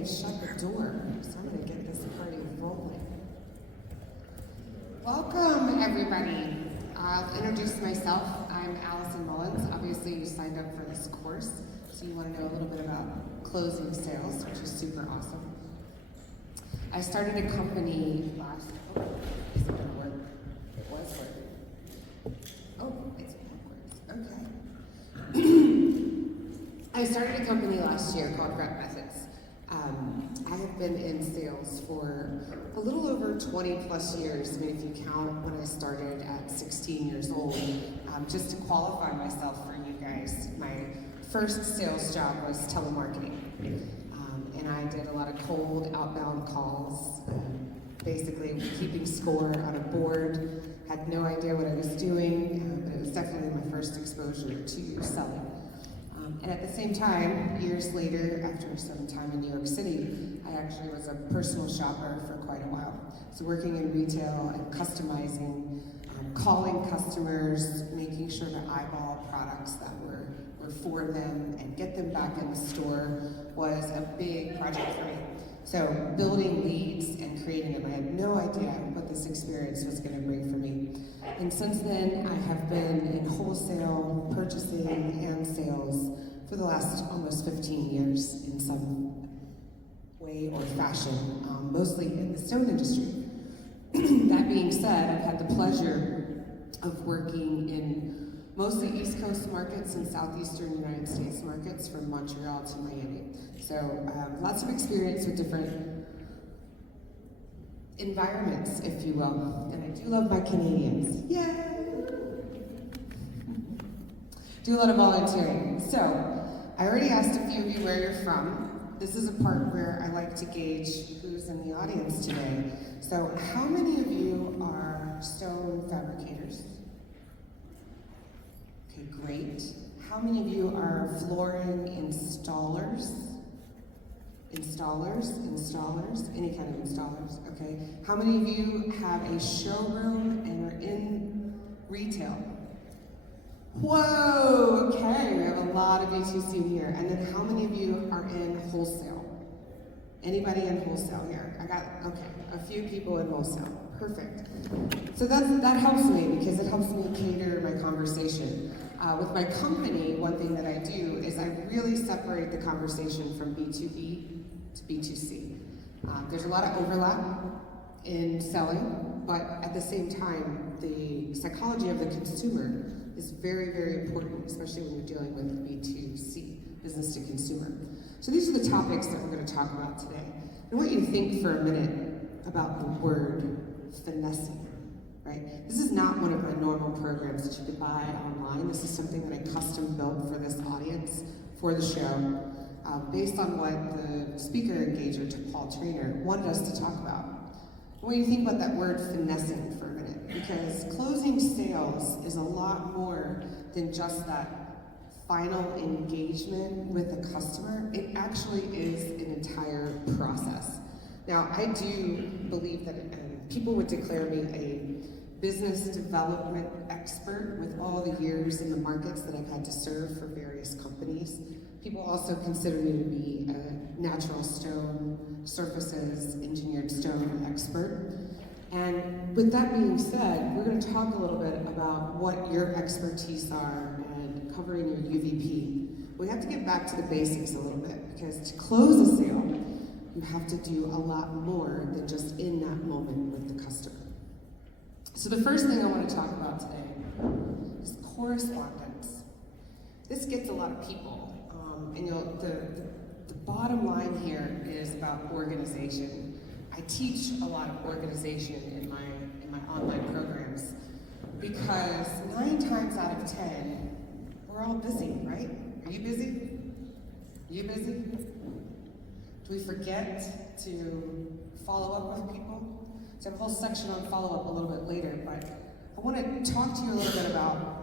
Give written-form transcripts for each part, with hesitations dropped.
had shut the door, so I'm going to get this party rolling. Welcome, everybody. I'll introduce myself. I'm Alison Mullins. Obviously, you signed up for this course, so you want to know a little bit about closing sales, which is super awesome. I started a company last. Oh, is it going to work? It was working. Oh, it's backwards. Okay. I started a company last year called Rep Methods. I have been in sales for a little over 20 plus years. I mean, if you count when I started at 16 years old, just to qualify myself for you guys, my first sales job was telemarketing. And I did a lot of cold outbound calls, basically keeping score on a board. Had no idea what I was doing, but it was definitely my first exposure to selling. And at the same time, years later, after some time in New York City, I actually was a personal shopper for quite a while. So working in retail and customizing, calling customers, making sure to eyeball products that were for them and get them back in the store was a big project for me. So building leads and creating them, I had no idea what this experience was going to bring for me. And since then, I have been in wholesale, purchasing, and sales for the last almost 15 years in some way or fashion, mostly in the stone industry. That being said, I've had the pleasure of working in mostly East Coast markets and Southeastern United States markets from Montreal to Miami. So lots of experience with different environments, if you will. And I do love my Canadians. Yay! Do a lot of volunteering. So, I already asked a few of you where you're from. This is a part where I like to gauge who's in the audience today. So, how many of you are stone fabricators? Okay, great. How many of you are flooring installers? Installers, any kind of installers, okay? How many of you have a showroom and are in retail? Whoa, okay, we have a lot of B2C here. And then how many of you are in wholesale? Anybody in wholesale here? I got, okay, a few people in wholesale. Perfect. So that helps me because it helps me cater my conversation. With my company, one thing that I do is I really separate the conversation from B2B to B2C. There's a lot of overlap in selling, but at the same time, the psychology of the consumer is very, very important, especially when you're dealing with B2C, business to consumer. So these are the topics that we're going to talk about today. I want you to think for a minute about the word finessing, right? This is not one of my normal programs that you could buy online. This is something that I custom built for this audience, for the show, based on what the speaker engager, Paul Trainer, wanted us to talk about. When you think about that word finessing for a minute, because closing sales is a lot more than just that final engagement with a customer. It actually is an entire process. Now, I do believe that people would declare me a business development expert with all the years in the markets that I've had to serve for various companies. People also consider me to be a natural stone surfaces, engineered stone expert. And with that being said, we're going to talk a little bit about what your expertise are and covering your UVP. We have to get back to the basics a little bit because to close a sale, you have to do a lot more than just in that moment with the customer. So the first thing I want to talk about today is correspondence. This gets a lot of people. And the bottom line here is about organization. I teach a lot of organization in my online programs because 9 times out of 10, we're all busy, right? Are you busy? You busy? Do we forget to follow up with people? So I have a whole section on follow-up a little bit later, but I want to talk to you a little bit about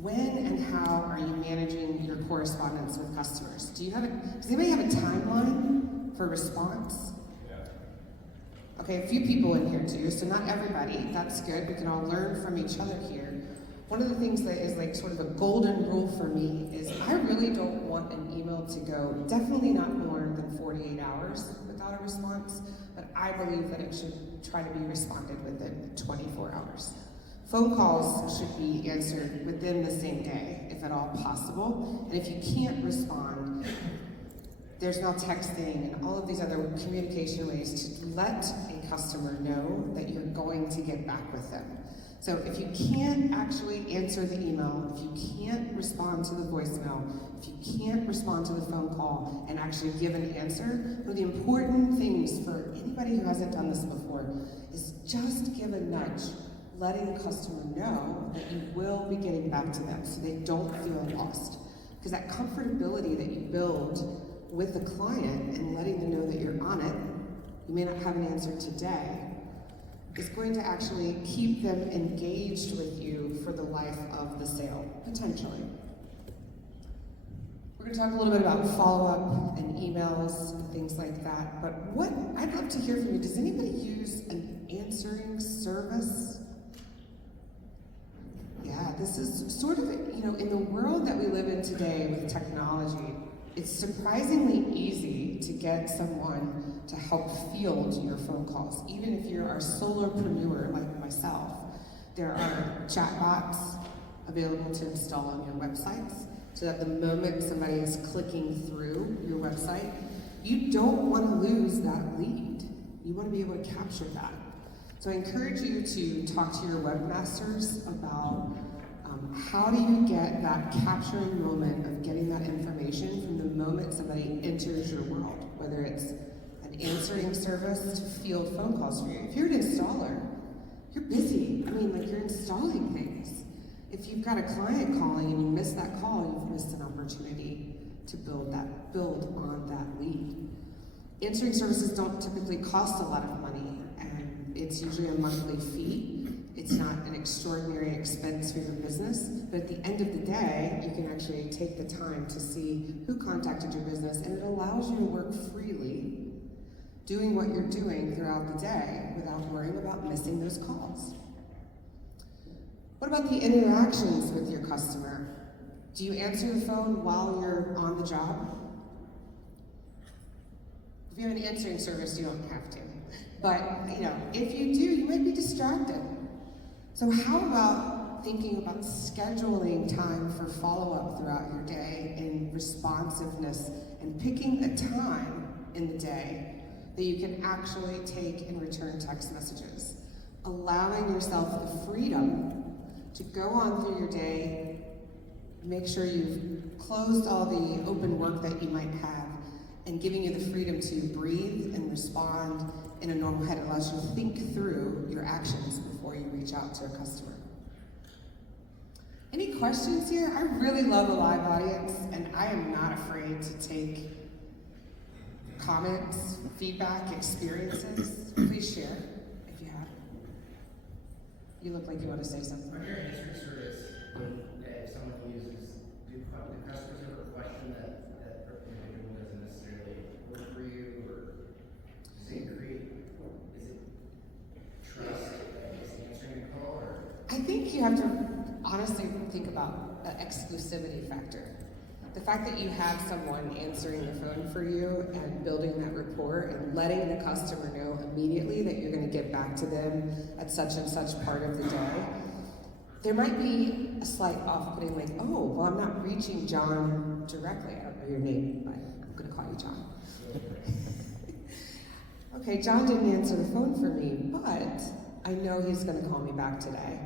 when and how are you managing your correspondence with customers? Does anybody have a timeline for response? Yeah. Okay, a few people in here too, so not everybody. That's good. We can all learn from each other here. One of the things that is like sort of a golden rule for me is I really don't want an email to go definitely not more than 48 hours without a response, but I believe that it should try to be responded within 24 hours. Phone calls should be answered within the same day, if at all possible. And if you can't respond, there's now texting and all of these other communication ways to let a customer know that you're going to get back with them. So if you can't actually answer the email, if you can't respond to the voicemail, if you can't respond to the phone call and actually give an answer, one of the important things for anybody who hasn't done this before is just give a nudge, letting the customer know that you will be getting back to them so they don't feel lost. Because that comfortability that you build with the client and letting them know that you're on it, you may not have an answer today, is going to actually keep them engaged with you for the life of the sale, potentially. We're going to talk a little bit about follow-up and emails and things like that, but what I'd love to hear from you, does anybody use an answering service? Yeah, this is sort of, in the world that we live in today with technology, it's surprisingly easy to get someone to help field your phone calls. Even if you're a solopreneur like myself, there are chatbots available to install on your websites so that the moment somebody is clicking through your website, you don't want to lose that lead. You want to be able to capture that. So I encourage you to talk to your webmasters about how do you get that capturing moment of getting that information from the moment somebody enters your world, whether it's an answering service to field phone calls for you. If you're an installer, you're busy. You're installing things. If you've got a client calling and you miss that call, you've missed an opportunity to build on that lead. Answering services don't typically cost a lot of money, and it's usually a monthly fee. It's not an extraordinary expense for your business, but at the end of the day, you can actually take the time to see who contacted your business, and it allows you to work freely, doing what you're doing throughout the day without worrying about missing those calls. What about the interactions with your customer? Do you answer the phone while you're on the job? If you have an answering service, you don't have to. But, if you do, you might be distracted. So how about thinking about scheduling time for follow-up throughout your day and responsiveness and picking a time in the day that you can actually take and return text messages, allowing yourself the freedom to go on through your day, make sure you've closed all the open work that you might have, and giving you the freedom to breathe and respond in a normal head. It allows you to think through your actions before you reach out to a customer. Any questions here? I really love a live audience, and I am not afraid to take comments, feedback, experiences. Please share if you have. You look like you want to say something. On your answering service, if someone uses, do customers ever question that individual doesn't necessarily work for you, or does it create, is it trust that he's answering a call, or? I think you have to honestly think about the exclusivity factor. The fact that you have someone answering the phone for you and building that rapport and letting the customer know immediately that you're going to get back to them at such and such part of the day, there might be a slight off-putting, like, oh, well, I'm not reaching John directly. I don't know your name, but I'm going to call you John. Okay, John didn't answer the phone for me, but I know he's going to call me back today.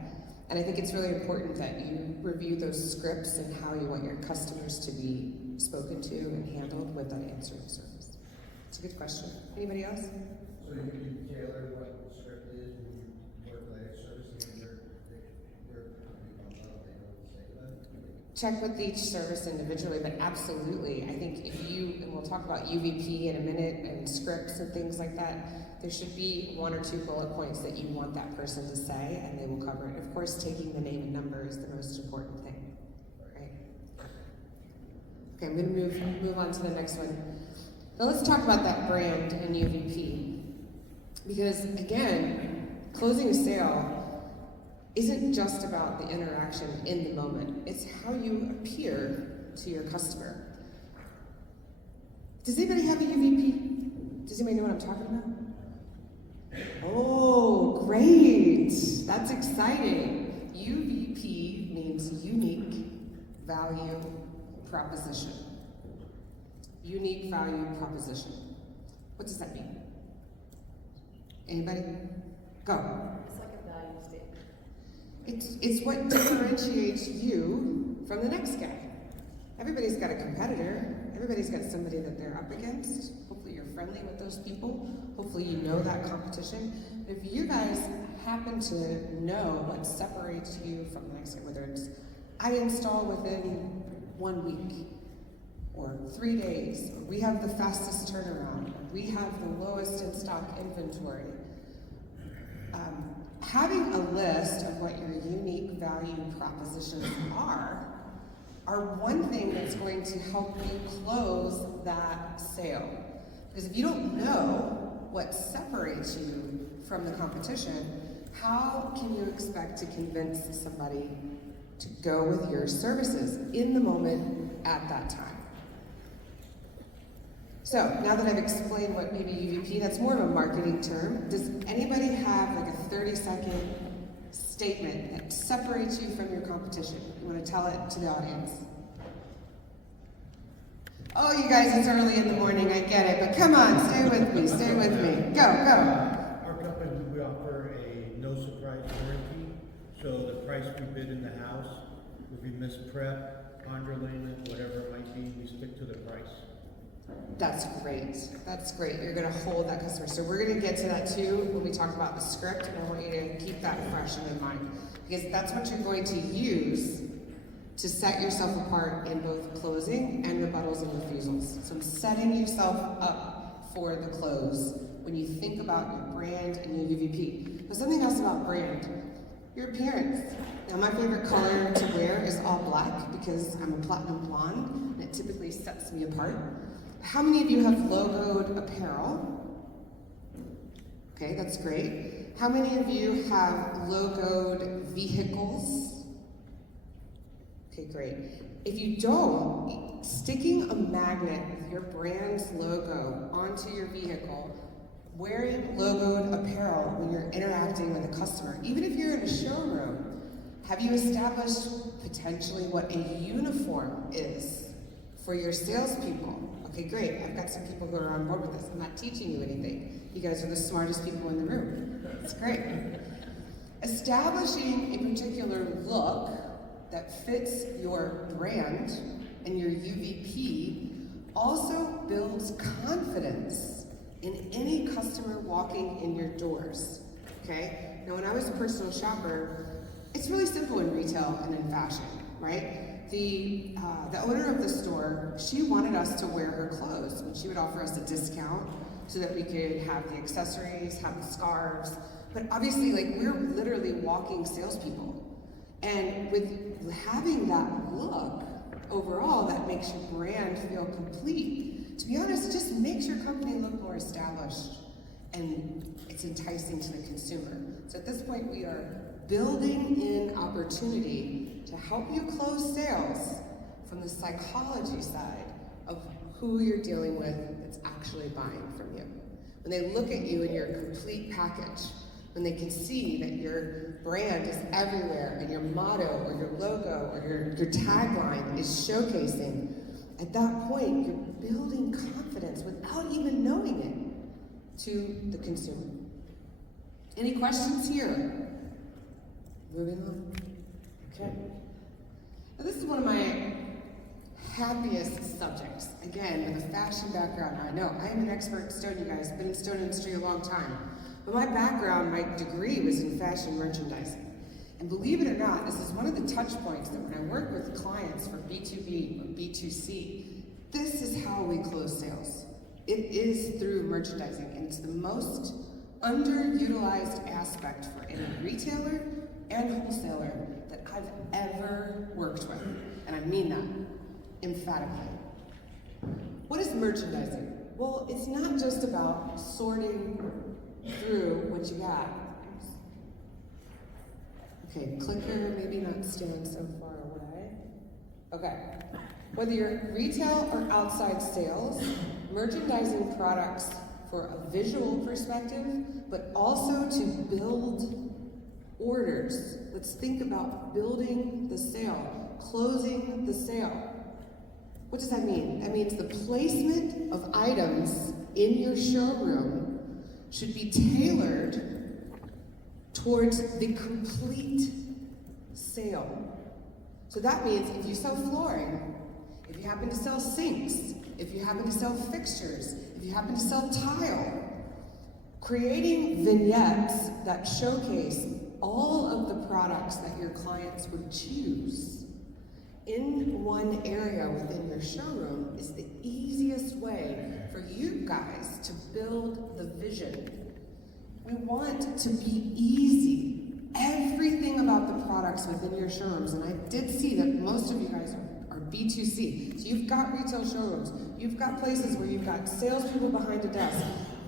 And I think it's really important that you review those scripts and how you want your customers to be spoken to and handled with that answering service. It's a good question. Anybody else? So you tailor what the script is when you work with that service, and they're Check with each service individually, but absolutely. I think if you, and we'll talk about UVP in a minute and scripts and things like that, there should be 1 or 2 bullet points that you want that person to say, and they will cover it. Of course, taking the name and number is the most important thing, right? Okay, I'm going to move on to the next one. Now let's talk about that brand and UVP. Because again, closing a sale isn't just about the interaction in the moment. It's how you appear to your customer. Does anybody have a UVP? Does anybody know what I'm talking about? Oh, great. That's exciting. UVP means unique value proposition. Unique value proposition. What does that mean? Anybody? Go. It's like a value statement. It's what differentiates you from the next guy. Everybody's got a competitor. Everybody's got somebody that they're up against. Hopefully you're friendly with those people. Hopefully you know that competition. But if you guys happen to know what separates you from the next guy, whether it's I install within 1 week, or 3 days, or we have the fastest turnaround, or we have the lowest in stock inventory. Having a list of what your unique value propositions are one thing that's going to help you close that sale. Because if you don't know what separates you from the competition, how can you expect to convince somebody to go with your services in the moment at that time? So, now that I've explained what maybe UVP, that's more of a marketing term. Does anybody have like a 30-second statement that separates you from your competition? You want to tell it to the audience? Oh, you guys, it's early in the morning, I get it, but come on, stay with me. Go. Our company, we offer a no surprise warranty, so the price we bid in the house, if we miss prep, underlayment, whatever it might be, we stick to the price. That's great. You're gonna hold that customer. So we're gonna get to that too when we talk about the script, and I want you to keep that fresh and in mind. Because that's what you're going to use to set yourself apart in both closing and rebuttals and refusals. So I'm setting yourself up for the close when you think about your brand and your UVP. But something else about brand, your appearance. Now my favorite color to wear is all black because I'm a platinum blonde and it typically sets me apart. How many of you have logoed apparel? Okay, that's great. How many of you have logoed vehicles? Okay, great. If you don't, sticking a magnet with your brand's logo onto your vehicle, wearing logoed apparel when you're interacting with a customer, even if you're in a showroom, have you established potentially what a uniform is for your salespeople? Okay, great. I've got some people who are on board with this. I'm not teaching you anything. You guys are the smartest people in the room. That's great. Establishing a particular look that fits your brand and your UVP also builds confidence in any customer walking in your doors. Okay? Now, when I was a personal shopper, it's really simple in retail and in fashion, right? The owner of the store, she wanted us to wear her clothes, and she would offer us a discount so that we could have the accessories, have the scarves. But obviously, like, we're literally walking salespeople. And with having that look, overall, that makes your brand feel complete. To be honest, it just makes your company look more established, and it's enticing to the consumer. So at this point, we are building in opportunity to help you close sales from the psychology side of who you're dealing with that's actually buying from you. When they look at you in your complete package, when they can see that your brand is everywhere and your motto or your logo or your tagline is showcasing, at that point, you're building confidence without even knowing it to the consumer. Any questions here? Moving on. Okay. Now, this is one of my happiest subjects. Again, with a fashion background, I know I am an expert in stone, you guys. Been in the stone industry a long time. But my background, my degree was in fashion merchandising. And believe it or not, this is one of the touch points that when I work with clients for B2B or B2C, this is how we close sales. It is through merchandising, and it's the most underutilized aspect for any retailer and wholesaler that I've ever worked with. And I mean that emphatically. What is merchandising? Well, it's not just about sorting through what you got. Okay, clicker, maybe not stand so far away. Okay. Whether you're retail or outside sales, merchandising products for a visual perspective, but also to build orders. Let's think about building the sale, closing the sale. What does that mean? That means the placement of items in your showroom should be tailored towards the complete sale. So that means if you sell flooring, if you happen to sell sinks, if you happen to sell fixtures, if you happen to sell tile, creating vignettes that showcase all of the products that your clients would choose in one area within your showroom is the easiest way for you guys to build the vision. We want to be easy. Everything about the products within your showrooms, and I did see that most of you guys are B2C. So you've got retail showrooms, you've got places where you've got salespeople behind a desk.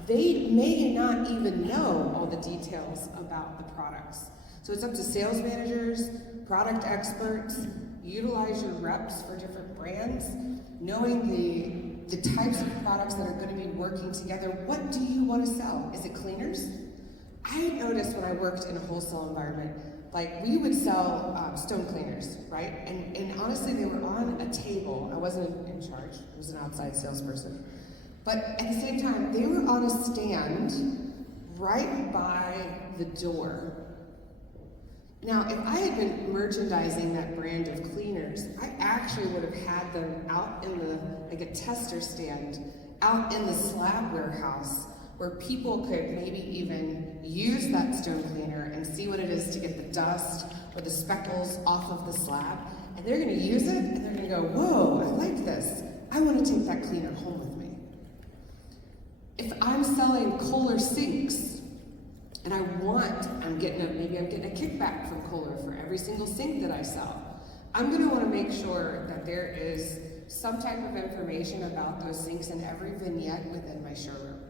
They may not even know all the details about the products. So it's up to sales managers, product experts, utilize your reps for different brands, knowing the types of products that are going to be working together. What do you want to sell? Is it cleaners? I noticed when I worked in a wholesale environment, like we would sell stone cleaners, right? And honestly, they were on a table. I wasn't in charge. I was an outside salesperson. But at the same time, they were on a stand right by the door. Now, if I had been merchandising that brand of cleaners, I actually would have had them out in like a tester stand, out in the slab warehouse, where people could maybe even use that stone cleaner and see what it is to get the dust or the speckles off of the slab. And they're gonna use it, and they're gonna go, whoa, I like this. I wanna take that cleaner home with me. If I'm selling Kohler sinks, and maybe I'm getting a kickback from Kohler for every single sink that I sell, I'm gonna wanna make sure that there is some type of information about those sinks in every vignette within my showroom.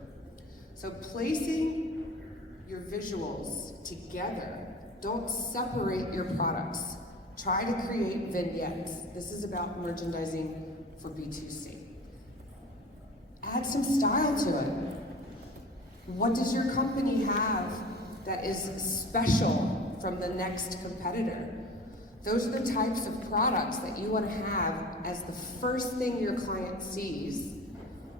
So placing your visuals together, don't separate your products. Try to create vignettes. This is about merchandising for B2C. Add some style to it. What does your company have that is special from the next competitor? Those are the types of products that you want to have as the first thing your client sees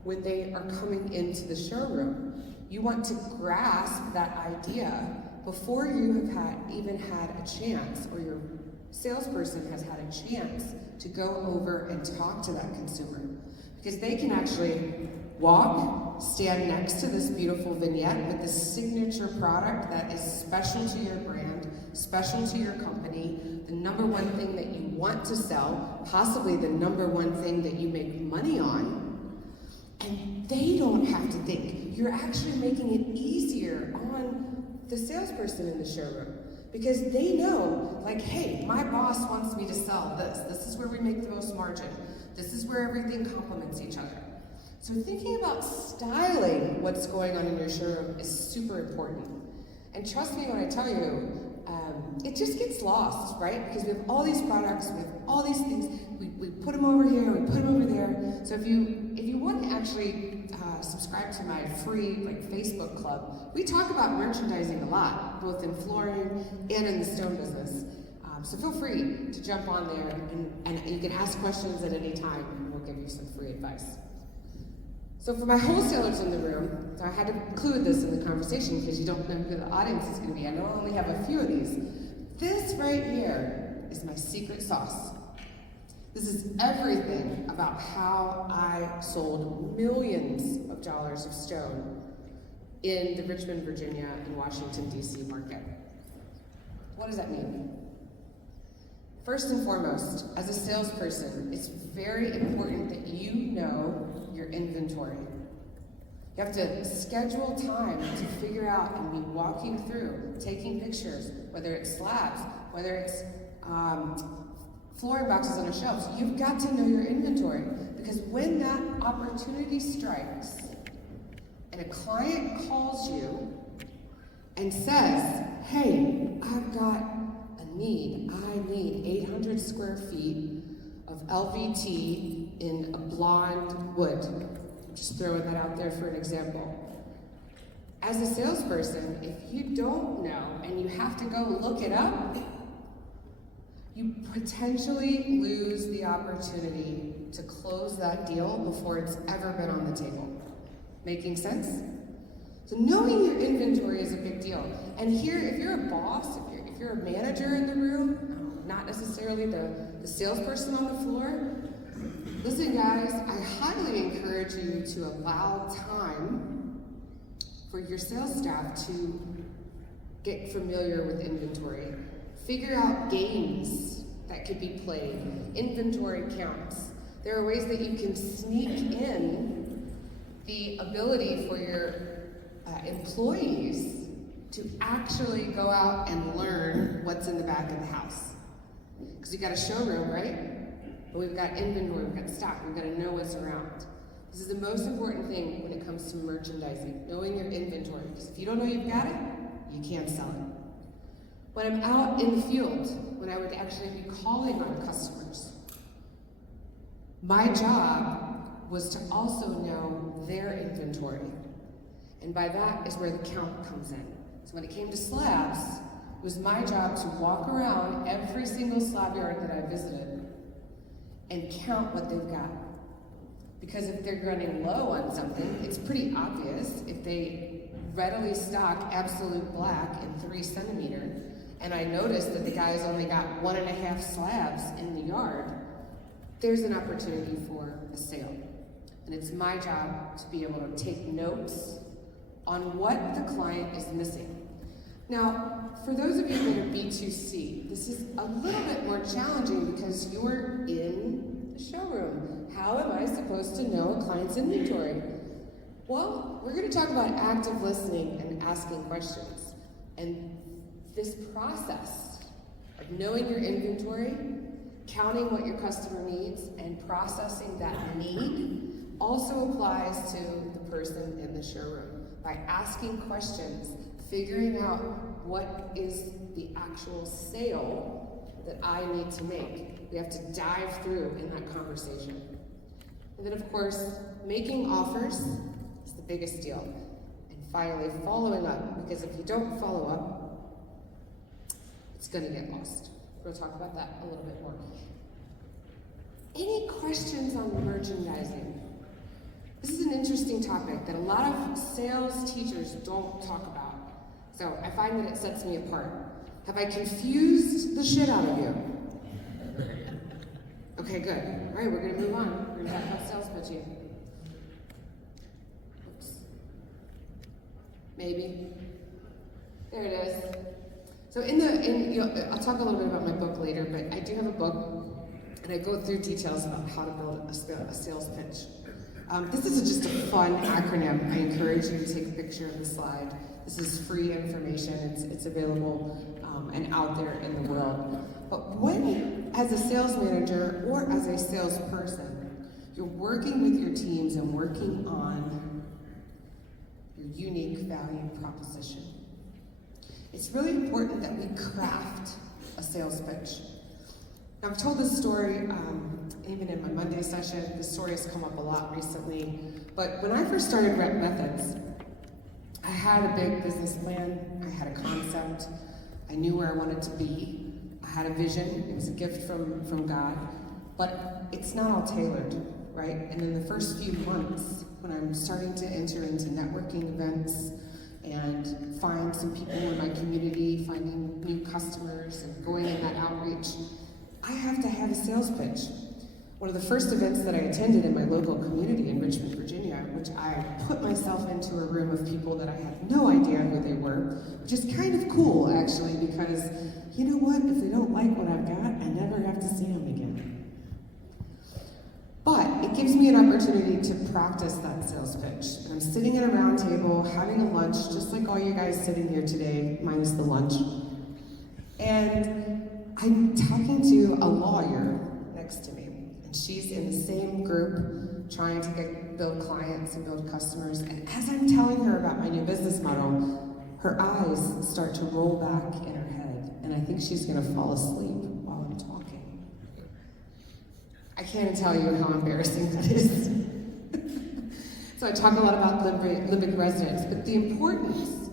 when they are coming into the showroom. You want to grasp that idea before you have even had a chance, or your salesperson has had a chance to go over and talk to that consumer. Because they can actually stand next to this beautiful vignette with this signature product that is special to your brand, special to your company, the number one thing that you want to sell, possibly the number one thing that you make money on, and they don't have to think. You're actually making it easier on the salesperson in the showroom, because they know, like, hey, my boss wants me to sell this. This is where we make the most margin. This is where everything complements each other. So thinking about styling what's going on in your showroom is super important. And trust me when I tell you, it just gets lost, right? Because we have all these products, we have all these things, we put them over here, we put them over there. So if you want to actually subscribe to my free Facebook club, we talk about merchandising a lot, both in flooring and in the stone business. So feel free to jump on there, and you can ask questions at any time, and we'll give you some free advice. So for my wholesalers in the room, so I had to include this in the conversation because you don't know who the audience is going to be. I know I only have a few of these. This right here is my secret sauce. This is everything about how I sold millions of dollars of stone in the Richmond, Virginia, and Washington, D.C. market. What does that mean? First and foremost, as a salesperson, it's very important that you know your inventory. You have to schedule time to figure out and be walking through, taking pictures, whether it's slabs, whether it's flooring boxes on a shelf. So you've got to know your inventory, because when that opportunity strikes and a client calls you and says, hey, I've got a need 800 square feet of LVT in a blonde wood. I'm just throwing that out there for an example. As a salesperson, if you don't know and you have to go look it up, you potentially lose the opportunity to close that deal before it's ever been on the table. Making sense? So knowing your inventory is a big deal. And here, if you're a boss, if you're a manager in the room, not necessarily the salesperson on the floor, listen guys, I highly encourage you to allow time for your sales staff to get familiar with inventory. Figure out games that could be played, inventory counts. There are ways that you can sneak in the ability for your employees to actually go out and learn what's in the back of the house. Because you've got a showroom, right? But we've got inventory, we've got stock, we've got to know what's around. This is the most important thing when it comes to merchandising, knowing your inventory. Because if you don't know you've got it, you can't sell it. When I'm out in the field, when I would actually be calling on customers, my job was to also know their inventory. And by that is where the count comes in. So when it came to slabs, it was my job to walk around every single slab yard that I visited and count what they've got. Because if they're running low on something, it's pretty obvious. If they readily stock absolute black in 3 centimeter, and I notice that the guy's only got 1.5 slabs in the yard, there's an opportunity for a sale. And it's my job to be able to take notes on what the client is missing. Now, for those of you that are B2C, this is a little bit more challenging because you're in the showroom. How am I supposed to know a client's inventory? Well, we're going to talk about active listening and asking questions. And this process of knowing your inventory, counting what your customer needs, and processing that need also applies to the person in the showroom. By asking questions, figuring out what is the actual sale that I need to make. We have to dive through in that conversation. And then of course, making offers is the biggest deal. And finally, following up, because if you don't follow up, it's gonna get lost. We'll talk about that a little bit more. Any questions on merchandising? This is an interesting topic that a lot of sales teachers don't talk about. So I find that it sets me apart. Have I confused the shit out of you? Okay, good. All right, we're gonna move on. We're gonna talk about sales pitching. Oops. Maybe. There it is. So I'll talk a little bit about my book later, but I do have a book, and I go through details about how to build a sales pitch. This is just a fun acronym. I encourage you to take a picture of the slide. This is free information. It's available and out there in the world. But when, as a sales manager or as a salesperson, you're working with your teams and working on your unique value proposition, it's really important that we craft a sales pitch. Now, I've told this story even in my Monday session. This story has come up a lot recently. But when I first started Rep Methods, I had a big business plan. I had a concept. I knew where I wanted to be. I had a vision. It was a gift from God. But it's not all tailored, right? And in the first few months, when I'm starting to enter into networking events and find some people in my community, finding new customers and going in that outreach, I have to have a sales pitch. One of the first events that I attended in my local community in Richmond, Virginia, which I put myself into a room of people that I had no idea who they were, which is kind of cool actually, because you know what? If they don't like what I've got, I never have to see them again. But it gives me an opportunity to practice that sales pitch. And I'm sitting at a round table, having a lunch, just like all you guys sitting here today, minus the lunch. And I'm talking to a lawyer next to me. And she's in the same group, trying to build clients and build customers. And as I'm telling her about my new business model, her eyes start to roll back in her head. And and I think she's gonna fall asleep while I'm talking. I can't tell you how embarrassing that is. So I talk a lot about living residence, but the importance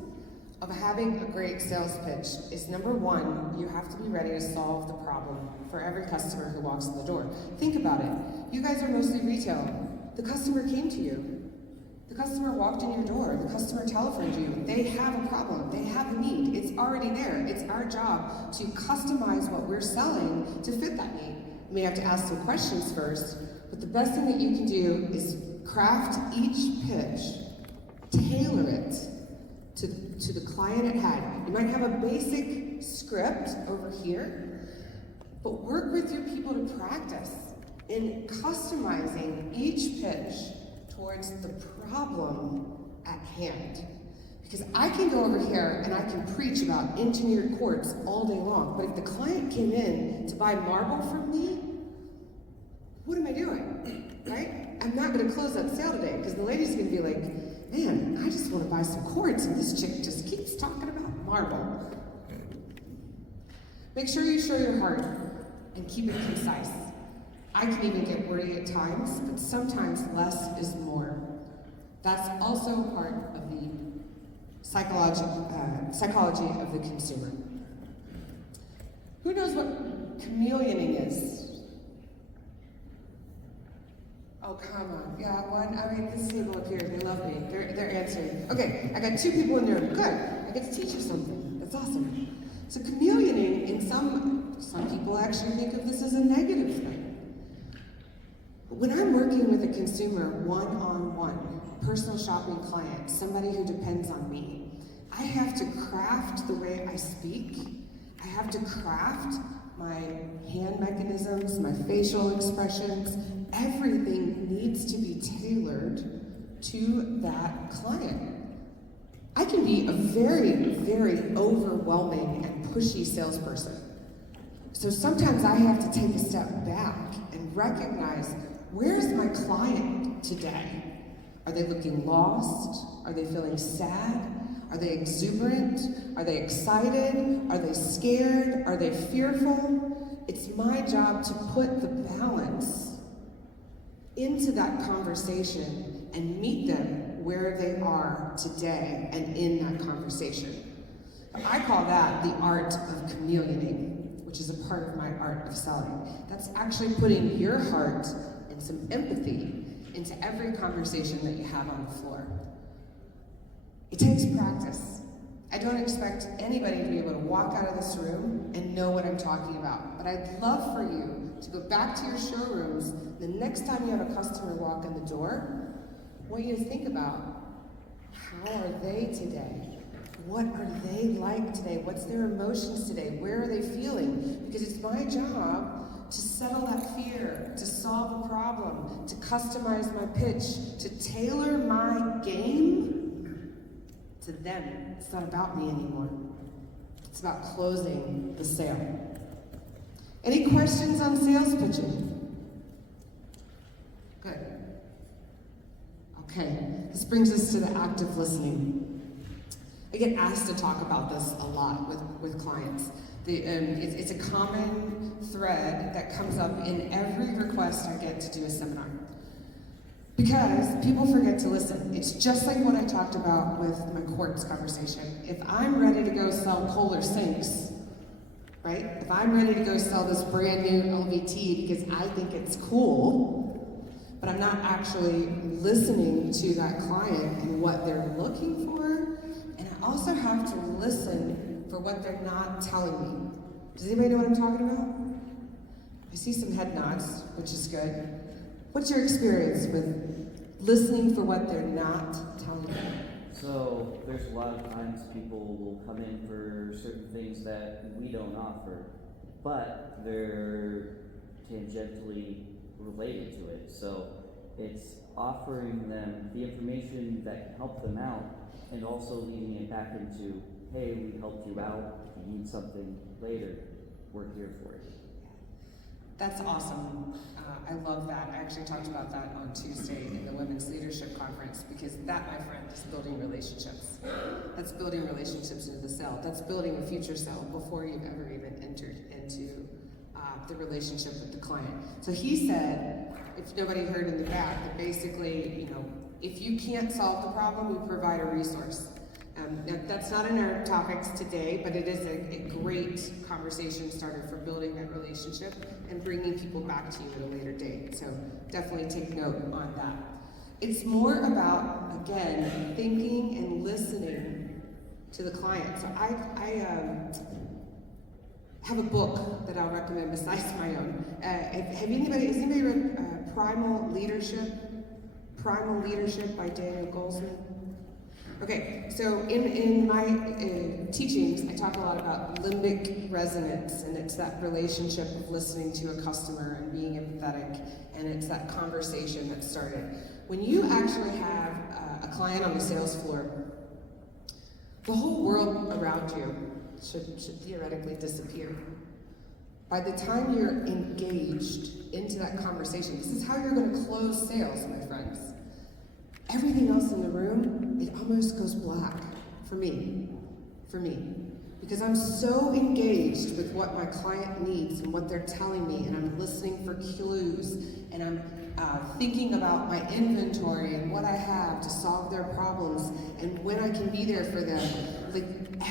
of having a great sales pitch is, number one, you have to be ready to solve the problem for every customer who walks in the door. Think about it. You guys are mostly retail. The customer came to you. The customer walked in your door. The customer telephoned you. They have a problem. They have a need. It's already there. It's our job to customize what we're selling to fit that need. You may have to ask some questions first, but the best thing that you can do is craft each pitch, tailor it to the client at hand. You might have a basic script over here, but work with your people to practice in customizing each pitch towards the problem at hand. Because I can go over here and I can preach about engineered quartz all day long, but if the client came in to buy marble from me, what am I doing, right? I'm not gonna close that sale today, because the lady's gonna be like, man, I just wanna buy some quartz, and this chick just keeps talking about marble. Make sure you show your heart and keep it concise. I can even get wordy at times, but sometimes less is more. That's also part of the psychology of the consumer. Who knows what chameleoning is? Oh, come on. Yeah, one. I mean, this table up here, they love me. They're answering. Okay, I got 2 people in the room. Good. I get to teach you something. That's awesome. So chameleoning, in some people actually think of this as a negative thing. But when I'm working with a consumer one-on-one, personal shopping client, somebody who depends on me, I have to craft the way I speak. I have to craft my hand mechanisms, my facial expressions. Everything needs to be tailored to that client. I can be a very, very overwhelming and pushy salesperson. So sometimes I have to take a step back and recognize, where's my client today? Are they looking lost? Are they feeling sad? Are they exuberant? Are they excited? Are they scared? Are they fearful? It's my job to put the balance into that conversation and meet them where they are today and in that conversation. I call that the art of chameleoning, which is a part of my art of selling. That's actually putting your heart and some empathy into every conversation that you have on the floor. It takes practice. I don't expect anybody to be able to walk out of this room and know what I'm talking about, but I'd love for you to go back to your showrooms the next time you have a customer walk in the door. I want you to think about, how are they today? What are they like today? What's their emotions today? Where are they feeling? Because it's my job to settle that fear, to solve a problem, to customize my pitch, to tailor my game to them. It's not about me anymore. It's about closing the sale. Any questions on sales pitching? Good. Okay, this brings us to the active listening. I get asked to talk about this a lot with clients. It's a common thread that comes up in every request I get to do a seminar. Because people forget to listen. It's just like what I talked about with my quartz conversation. If I'm ready to go sell Kohler sinks, right? If I'm ready to go sell this brand new LVT because I think it's cool, but I'm not actually listening to that client and what they're looking for, and I also have to listen for what they're not telling me. Does anybody know what I'm talking about? I see some head nods, which is good. What's your experience with listening for what they're not telling you? So there's a lot of times people will come in for certain things that we don't offer, but they're tangentially related to it. So it's offering them the information that can help them out and also leading it back into, hey, we helped you out, if you need something later, we're here for you. That's awesome. I love that. I actually talked about that on Tuesday in the Women's Leadership Conference, because that, my friend, is building relationships. That's building relationships into the sale. That's building a future sale before you've ever even entered into the relationship with the client. So he said, if nobody heard in the back, that basically, if you can't solve the problem, we provide a resource. Now, that's not in our topics today, but it is a great conversation starter for building that relationship and bringing people back to you at a later date. So definitely take note on that. It's more about, again, thinking and listening to the client. So I have a book that I'll recommend besides my own. Has anybody read Primal Leadership by Daniel Goldsman? Okay, so in my teachings, I talk a lot about limbic resonance, and it's that relationship of listening to a customer and being empathetic, and it's that conversation that started. When you actually have a client on the sales floor, the whole world around you should theoretically disappear. By the time you're engaged into that conversation, this is how you're going to close sales, my friends. Everything else in the room, it almost goes black for me, because I'm so engaged with what my client needs and what they're telling me, and I'm listening for clues, and I'm thinking about my inventory and what I have to solve their problems and when I can be there for them. Like,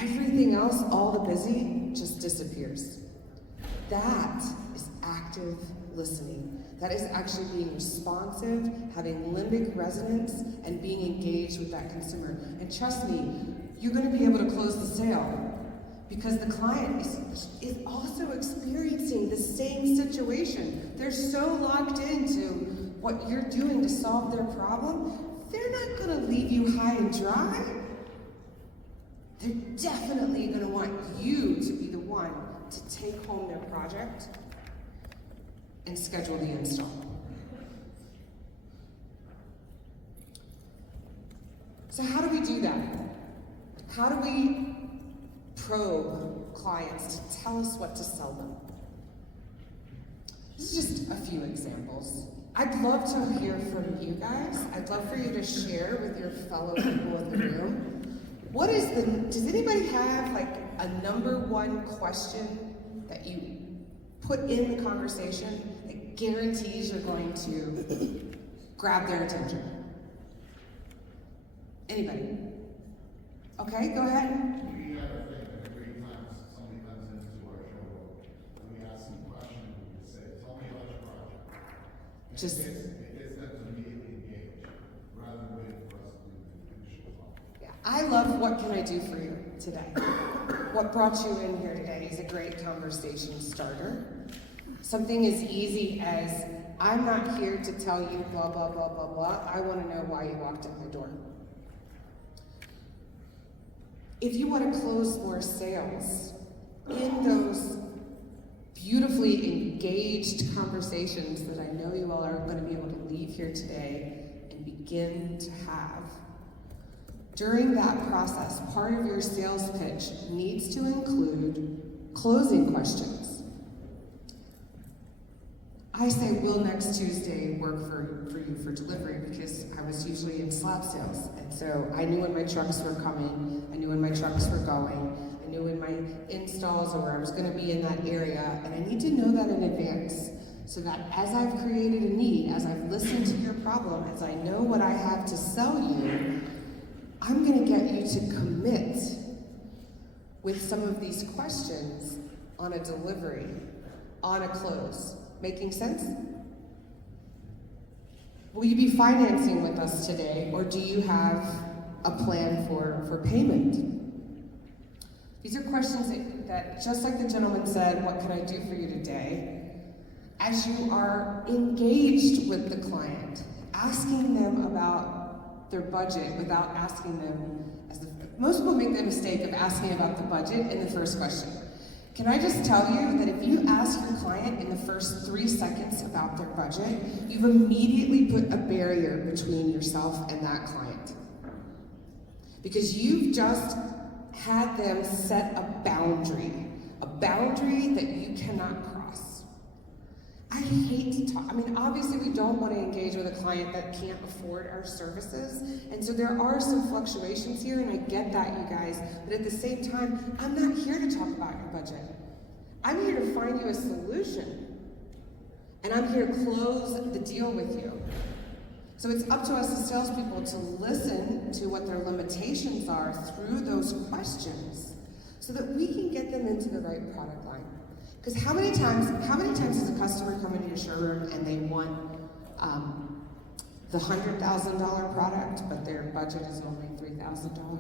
everything else, all the busy, just disappears. That is active listening. That is actually being responsive, having limbic resonance, and being engaged with that consumer. And trust me, you're going to be able to close the sale, because the client is also experiencing the same situation. They're so locked into what you're doing to solve their problem, they're not going to leave you high and dry. They're definitely going to want you to be the one to take home their project and schedule the install. So how do we do that? How do we probe clients to tell us what to sell them? This is just a few examples. I'd love to hear from you guys. I'd love for you to share with your fellow people in the room. Does anybody have like a number one question that you put in the conversation that guarantees you're going to grab their attention? Anybody? Okay, go ahead. We have a thing that every time somebody comes into our showroom, and we ask them a question, we say, tell me about your project. And Just- it gets them to immediately engage, rather than waiting for us to do the initial talk. Yeah, I love what can I do for you today. What brought you in here today is a great conversation starter. Something as easy as, I'm not here to tell you blah, blah, blah, blah, blah. I want to know why you walked in my door. If you want to close more sales in those beautifully engaged conversations that I know you all are going to be able to leave here today and begin to have, during that process, part of your sales pitch needs to include closing questions. I say, will next Tuesday work for you for delivery? Because I was usually in slab sales. And so I knew when my trucks were coming, I knew when my trucks were going, I knew when my installs or where I was going to be in that area. And I need to know that in advance, so that as I've created a need, as I've listened to your problem, as I know what I have to sell you, I'm going to get you to commit with some of these questions on a delivery, on a close. Making sense? Will you be financing with us today, or do you have a plan for payment? These are questions that, just like the gentleman said, what can I do for you today? As you are engaged with the client, asking them about their budget without asking them, most people make the mistake of asking about the budget in the first question. Can I just tell you that if you ask your client in the first 3 seconds about their budget, you've immediately put a barrier between yourself and that client. Because you've just had them set a boundary that you cannot cross. hate to talk. I mean, obviously we don't want to engage with a client that can't afford our services. And so there are some fluctuations here, and I get that, you guys. But at the same time, I'm not here to talk about your budget. I'm here to find you a solution. And I'm here to close the deal with you. So it's up to us as salespeople to listen to what their limitations are through those questions so that we can get them into the right product line. Because how many times does a customer come into your showroom and they want the $100,000 product, but their budget is only $3,000?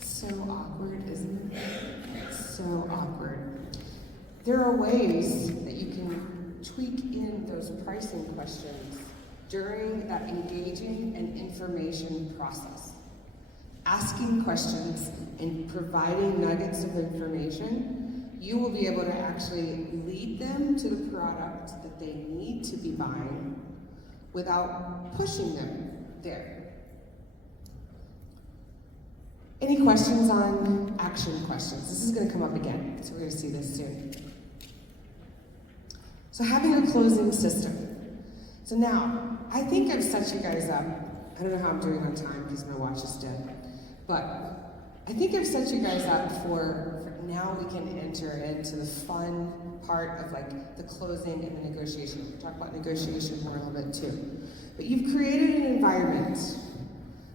So awkward, isn't it? So awkward. There are ways that you can tweak in those pricing questions during that engaging and information process. Asking questions and providing nuggets of information, you will be able to actually lead them to the product that they need to be buying without pushing them there. Any questions on action questions? This is going to come up again, so we're going to see this soon. So having a closing system. So now, I think I've set you guys up. I don't know how I'm doing on time because my watch is dead. But I think I've set you guys up for now we can enter into the fun part of like the closing and the negotiation. We'll talk about negotiation more a little bit too. But you've created an environment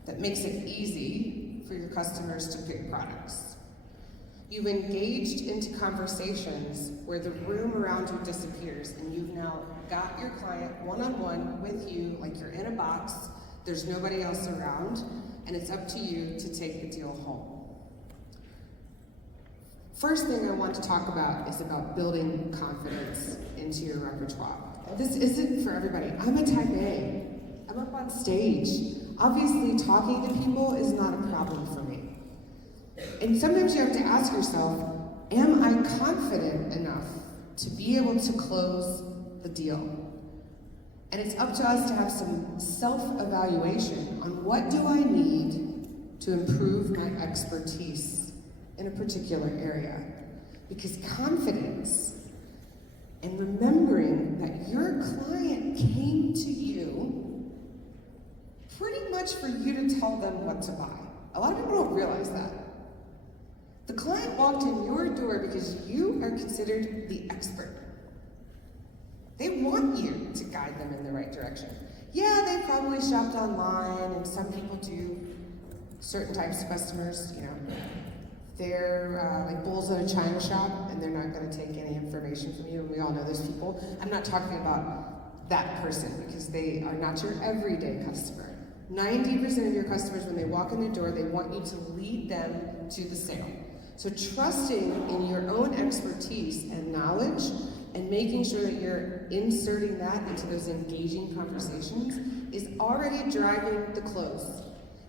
that makes it easy for your customers to pick products. You've engaged into conversations where the room around you disappears and you've now got your client one-on-one with you, like you're in a box, there's nobody else around, and it's up to you to take the deal home. First thing I want to talk about is about building confidence into your repertoire. This isn't for everybody. I'm a type A. I'm up on stage. Obviously, talking to people is not a problem for me. And sometimes you have to ask yourself, am I confident enough to be able to close the deal? And it's up to us to have some self-evaluation on what do I need to improve my expertise in a particular area. Because confidence and remembering that your client came to you pretty much for you to tell them what to buy. A lot of people don't realize that. The client walked in your door because you are considered the expert. They want you to guide them in the right direction. Yeah, they probably shopped online, and some people do. Certain types of customers, you know, they're like bulls at a china shop, and they're not going to take any information from you, and we all know those people. I'm not talking about that person, because they are not your everyday customer. 90% of your customers, when they walk in the door, they want you to lead them to the sale. So trusting in your own expertise and knowledge and making sure that you're inserting that into those engaging conversations is already driving the close.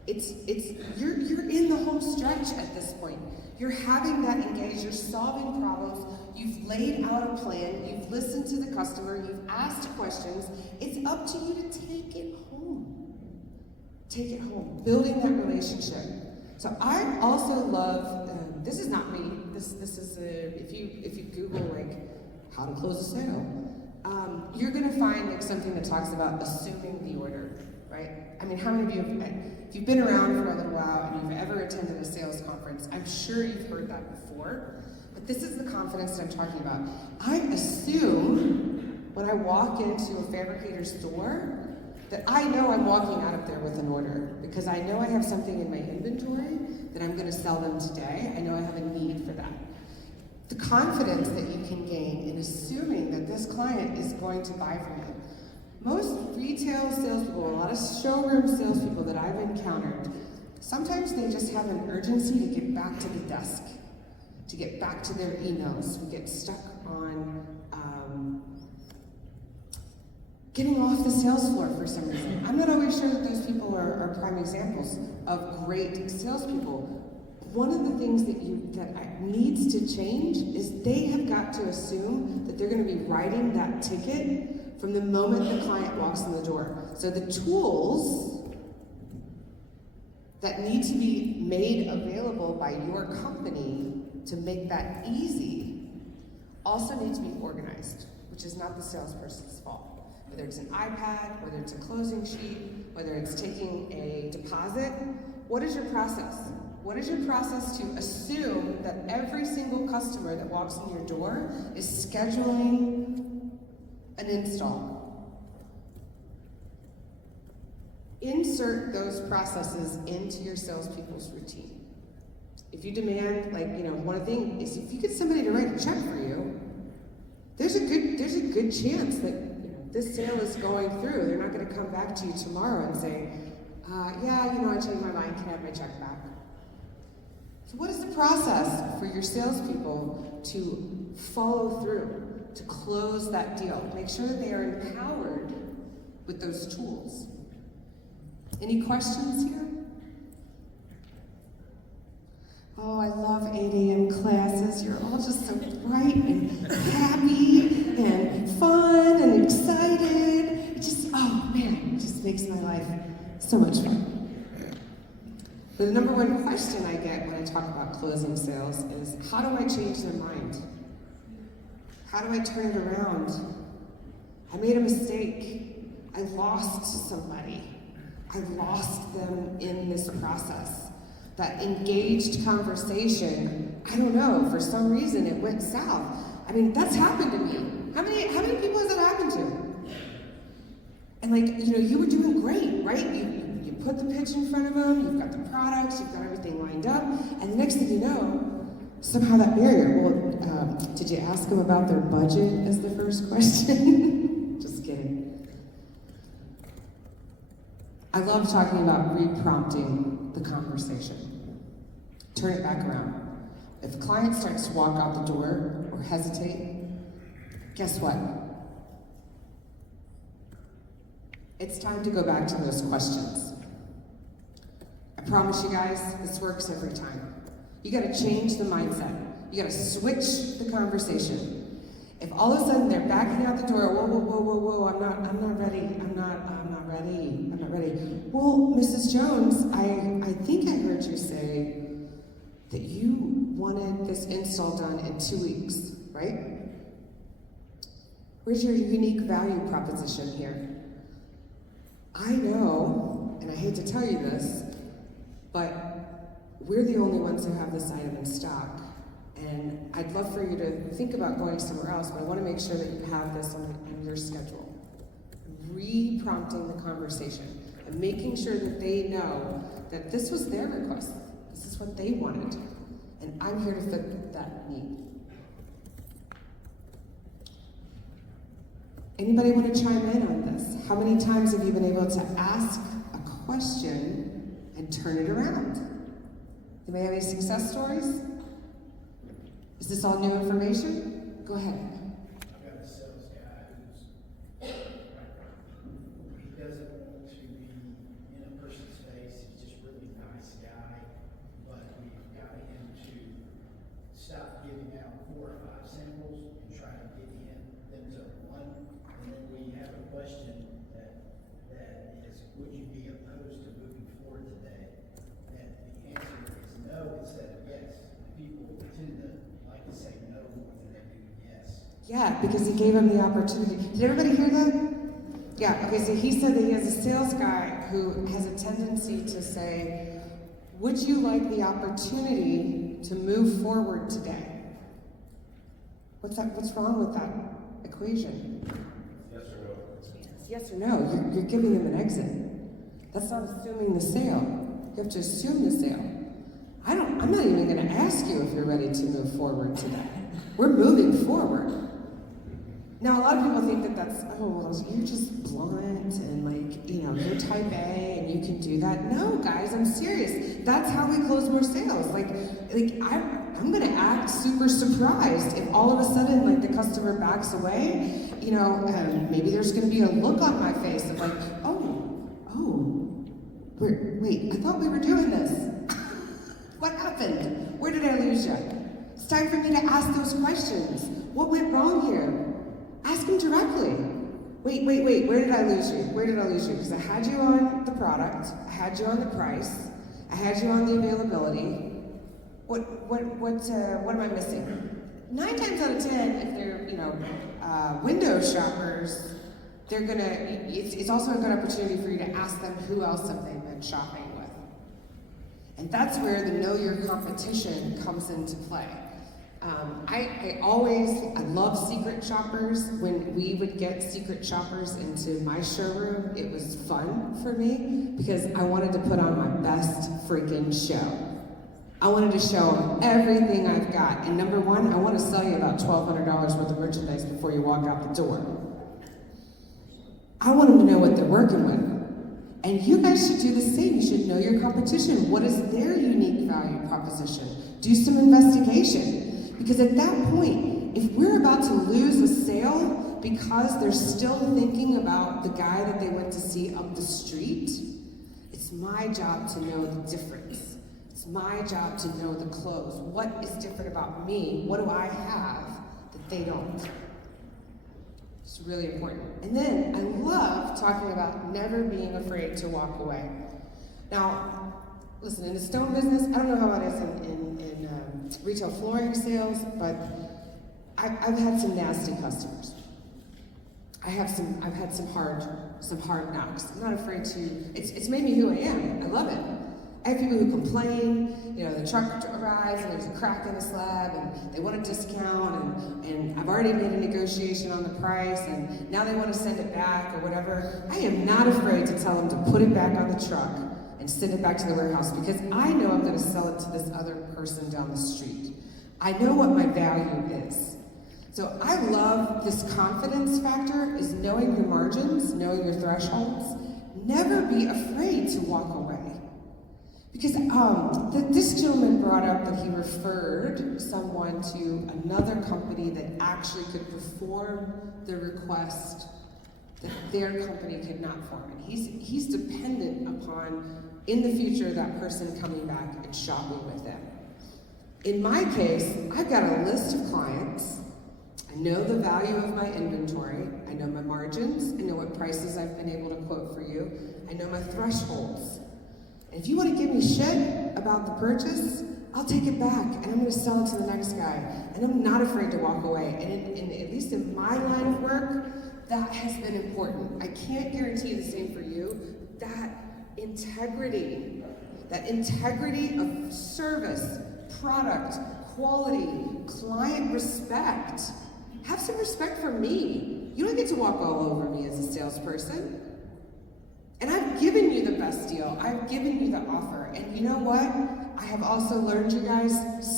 You're in the home stretch at this point. You're having that engaged, you're solving problems, you've laid out a plan, you've listened to the customer, you've asked questions. It's up to you to take it home. Take it home, building that relationship. So I also love, this is not me, this is, if you Google like, how to close a sale, you're gonna find like something that talks about assuming the order, right? I mean, how many of you, if you've been around for a little while and you've ever attended a sales conference, I'm sure you've heard that before, but this is the confidence that I'm talking about. I assume when I walk into a fabricator's store that I know I'm walking out of there with an order because I know I have something in my inventory that I'm gonna sell them today. I know I have a need for that. The confidence that you can gain in assuming that this client is going to buy from you. Most retail salespeople, a lot of showroom salespeople that I've encountered, sometimes they just have an urgency to get back to the desk, to get back to their emails. We get stuck on getting off the sales floor for some reason. I'm not always sure that those people are prime examples of great salespeople. One of the things that needs to change is they have got to assume that they're going to be writing that ticket from the moment the client walks in the door. So the tools that need to be made available by your company to make that easy also need to be organized, which is not the salesperson's fault. Whether it's an iPad, whether it's a closing sheet, whether it's taking a deposit, what is your process? What is your process to assume that every single customer that walks in your door is scheduling an install? Insert those processes into your salespeople's routine. If you demand, one thing is if you get somebody to write a check for you, there's a good chance that this sale is going through. They're not going to come back to you tomorrow and say, I changed my mind, can I have my check back? So what is the process for your salespeople to follow through, to close that deal? Make sure that they are empowered with those tools. Any questions here? Oh, I love 8 a.m. classes. You're all just so bright and happy and fun and excited. It just makes my life so much fun. But the number one question I get when I talk about closing sales is, how do I change their mind? How do I turn it around? I made a mistake. I lost somebody. I lost them in this process. That engaged conversation, I don't know, for some reason it went south. I mean, that's happened to me. How many people has that happened to? And you were doing great, right? You put the pitch in front of them, you've got the products, you've got everything lined up, and the next thing you know, somehow that barrier. Well, did you ask them about their budget as the first question? Just kidding. I love talking about re-prompting the conversation. Turn it back around. If a client starts to walk out the door or hesitate, guess what? It's time to go back to those questions. I promise you guys, this works every time. You gotta change the mindset. You gotta switch the conversation. If all of a sudden they're backing out the door, whoa, I'm not ready. Well, Mrs. Jones, I think I heard you say that you wanted this install done in 2 weeks, right? Where's your unique value proposition here? I know, and I hate to tell you this, but we're the only ones who have this item in stock. And I'd love for you to think about going somewhere else, but I want to make sure that you have this on your schedule. Re-prompting the conversation and making sure that they know that this was their request. This is what they wanted. And I'm here to fit that need. Anybody want to chime in on this? How many times have you been able to ask a question and turn it around? Anybody have any success stories? Is this all new information? Go ahead. I've got a sales guy who's, he doesn't want to be in a person's face, he's just really nice guy, but we've got him to stop giving out 4 or 5 samples and try to get them to 1, and then we have a question that is, would you be opposed to moving forward today? And the answer is no instead of yes. People tend to like to say no more than they do yes. Yeah, because he gave him the opportunity. Did everybody hear that? Yeah, okay, so he said that he has a sales guy who has a tendency to say, would you like the opportunity to move forward today? What's wrong with that equation? Yes or no? Yes or no. You're giving them an exit. That's not assuming the sale. You have to assume the sale. I'm not even going to ask you if you're ready to move forward today. We're moving forward. Now, a lot of people think that that's, you're just blunt and you're type A and you can do that. No, guys, I'm serious. That's how we close more sales. I'm going to act super surprised if all of a sudden, the customer backs away, maybe there's going to be a look on my face of wait, I thought we were doing this. What happened? Where did I lose you? It's time for me to ask those questions. What went wrong here? Ask them directly. Wait, where did I lose you? Where did I lose you? Because I had you on the product, I had you on the price, I had you on the availability. What am I missing? 9 times out of 10, if they're, window shoppers, they're gonna, it's also a good opportunity for you to ask them who else have they been shopping with. And that's where the know your competition comes into play. I love secret shoppers. When we would get secret shoppers into my showroom, it was fun for me because I wanted to put on my best freaking show. I wanted to show them everything I've got. And number one, I want to sell you about $1,200 worth of merchandise before you walk out the door. I want them to know what they're working with. And you guys should do the same. You should know your competition. What is their unique value proposition? Do some investigation. Because at that point, if we're about to lose a sale because they're still thinking about the guy that they went to see up the street, it's my job to know the difference. It's my job to know the clothes. What is different about me? What do I have that they don't? It's really important. And then I love talking about never being afraid to walk away. Now, listen, in the stone business, I don't know how it is in retail flooring sales, but I've had some nasty customers. I've had some hard knocks. I'm not afraid to. It's made me who I am. I love it. I have people who complain. The truck arrives and there's a crack in the slab, and they want a discount, and I've already made a negotiation on the price, and now they want to send it back or whatever. I am not afraid to tell them to put it back on the truck and send it back to the warehouse because I know I'm going to sell it to this other person down the street. I know what my value is. So I love this confidence factor, is knowing your margins, knowing your thresholds. Never be afraid to walk away. Because this gentleman brought up that he referred someone to another company that actually could perform the request that their company could not form. And he's dependent upon, in the future, that person coming back and shopping with them. In my case, I've got a list of clients. I know the value of my inventory. I know my margins. I know what prices I've been able to quote for you. I know my thresholds. And if you want to give me shit about the purchase, I'll take it back and I'm going to sell it to the next guy. And I'm not afraid to walk away. And at least in my line of work, that has been important. I can't guarantee the same for you. That integrity of service, product, quality, client respect. Have some respect for me. You don't get to walk all over me as a salesperson. And I've given you the best deal. I've given you the offer. And you know what? I have also learned, you guys,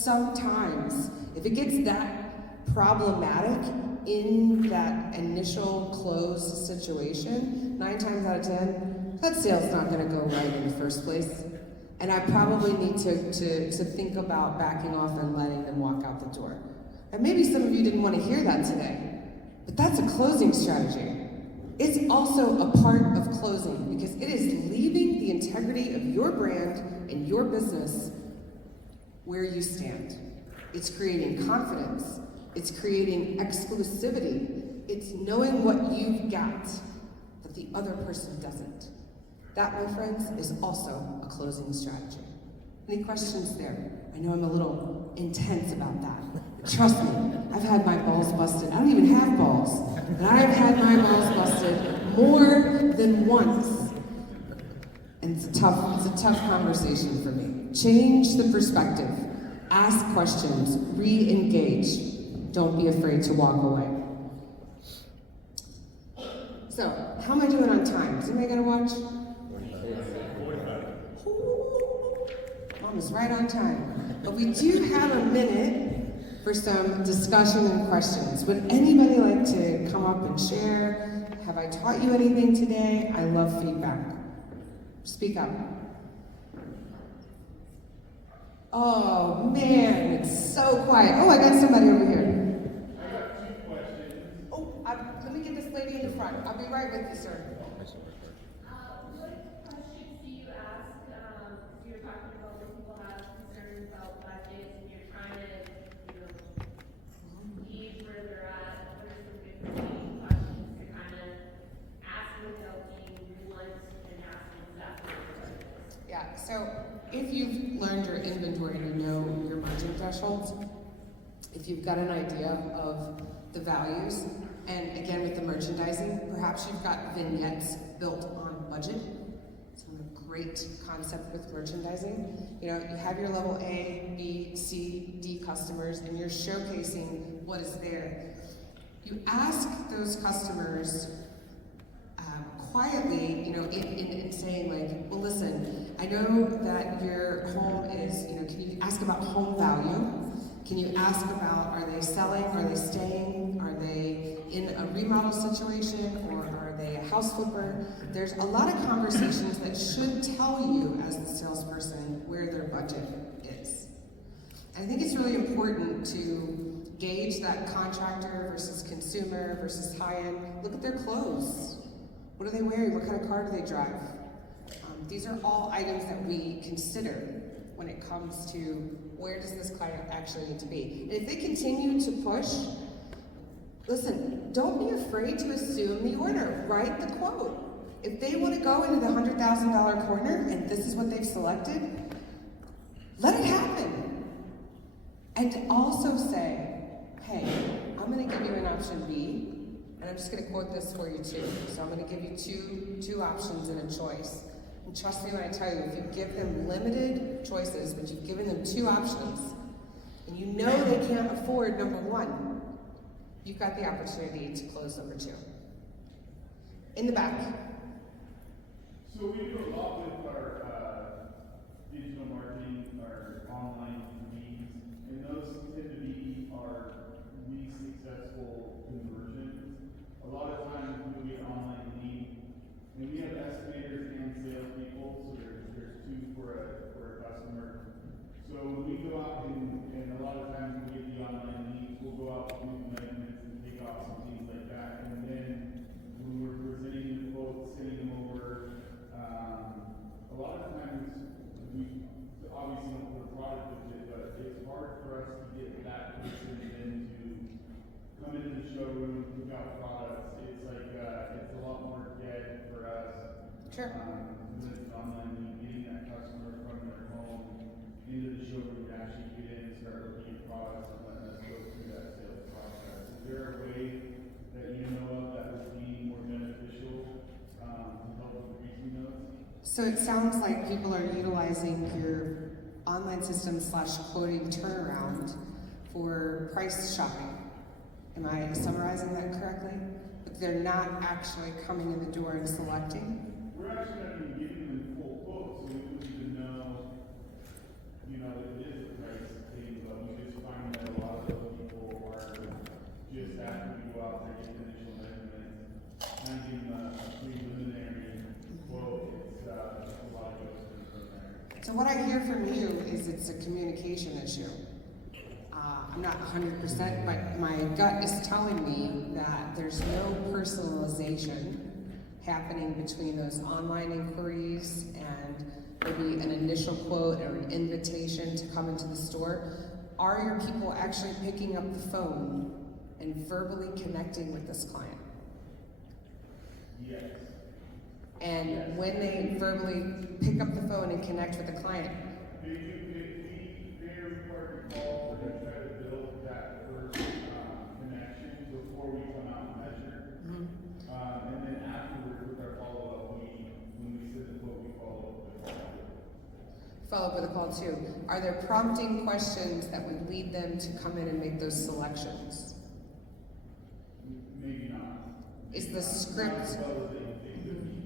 sometimes, if it gets that problematic in that initial close situation, 9 times out of 10, that sale's not gonna go right in the first place. And I probably need to think about backing off and letting them walk out the door. And maybe some of you didn't want to hear that today, but that's a closing strategy. It's also a part of closing because it is leaving the integrity of your brand and your business where you stand. It's creating confidence. It's creating exclusivity. It's knowing what you've got that the other person doesn't. That, my friends, is also a closing strategy. Any questions there? I know I'm a little intense about that. But trust me, I've had my balls busted. I don't even have balls. But I've had my balls busted more than once. And it's a tough conversation for me. Change the perspective. Ask questions. Re-engage. Don't be afraid to walk away. So, how am I doing on time? Is anybody gonna watch? Mom is right on time. But we do have a minute for some discussion and questions. Would anybody like to come up and share? Have I taught you anything today? I love feedback. Speak up. Oh man, it's so quiet. Oh, I got somebody over here. I got 2 questions. Oh, let me get this lady in the front. I'll be right with you, sir. What questions do you ask? You're talking about when people have concerns about budgets and you're trying to, gauge where they're at. What are some good questions to kind of ask without being blunt and ask exactly what their budget is? Yeah, so if you've learned your inventory and you know your margin thresholds, if you've got an idea of the values, and again with the merchandising, perhaps you've got vignettes built on budget. It's a great concept with merchandising. You know, you have your level A, B, C, D customers, and you're showcasing what is there. You ask those customers quietly, you know, in saying like, well, listen, I know that your home is, you know, can you ask about home value? Can you ask about, are they selling, are they staying, are they in a remodel situation, or are they a house flipper? There's a lot of conversations that should tell you as the salesperson where their budget is. I think it's really important to gauge that contractor versus consumer versus high-end. Look at their clothes. What are they wearing? What kind of car do they drive? These are all items that we consider when it comes to where does this client actually need to be. And if they continue to push, listen, don't be afraid to assume the order. Write the quote. If they want to go into the $100,000 corner and this is what they've selected, let it happen. And also say, hey, I'm going to give you an option B, and I'm just going to quote this for you too. So I'm going to give you two options and a choice. And trust me when I tell you, if you give them limited choices, but you've given them 2 options, and you know they can't afford number 1, you've got the opportunity to close number 2. In the back. So we do a lot with our digital marketing, our online leads, and those tend to be our least successful conversions. A lot of times we get online lead, and we have estimators and salespeople, so there's 2 for a customer. So when we go out and a lot of times when we get the online leads, we'll go out and do measurements and take off some things like that, and then when we're presenting the quotes, sending them over, a lot of times we obviously don't put a product with it, but it's hard for us to get that person then to come into the showroom, pick out products. It's like it's a lot more dead for us. Sure. When it's online, getting that customer from their home into the showroom to actually get in and start looking at products and letting us go through that sales process. Is there a way that you know of that would be more beneficial to help with reaching those? So it sounds like people are utilizing your online system / quoting turnaround for price shopping. Am I summarizing that correctly? But they're not actually coming in the door and selecting? We're actually not even giving them full quotes, so we wouldn't even know, that it is a price thing, but we just find that a lot of those people are just after we go out there, get the initial measurements, kind of give them a preliminary quote. It's a lot of goes from there. So what I hear from you is it's a communication issue. I'm not 100%, but my gut is telling me that there's no personalization happening between those online inquiries and maybe an initial quote or an invitation to come into the store. Are your people actually picking up the phone and verbally connecting with this client? Yes. And when they verbally pick up the phone and connect with the client, They are required to call or to try to build that first connection before we come out and measure. And then afterwards with our follow-up, when we send the quote, we follow up with the call. follow up with a call too. Are there prompting questions that would lead them to come in and make those selections? Maybe not. Is the script... Not as well as they could be.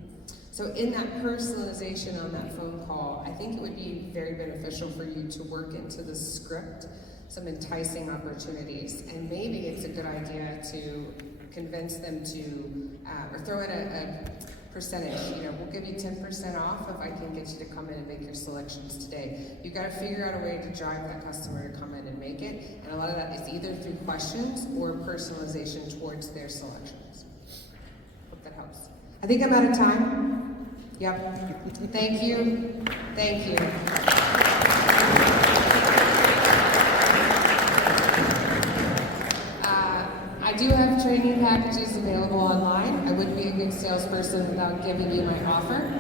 So in that personalization on that phone call, I think it would be very beneficial for you to work into the script some enticing opportunities. And maybe it's a good idea to convince them to, or throw in a percentage. We'll give you 10% off if I can get you to come in and make your selections today. You've got to figure out a way to drive that customer to come in and make it. And a lot of that is either through questions or personalization towards their selections. Hope that helps. I think I'm out of time. Yep. Thank you. Thank you. I do have training packages available online. I wouldn't be a good salesperson without giving you my offer.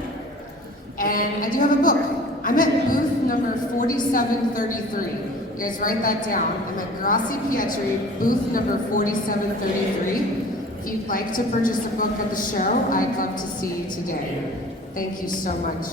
And I do have a book. I'm at booth number 4733. You guys write that down. I'm at Grassi Pietri, booth number 4733. If you'd like to purchase a book at the show, I'd love to see you today. Thank you so much.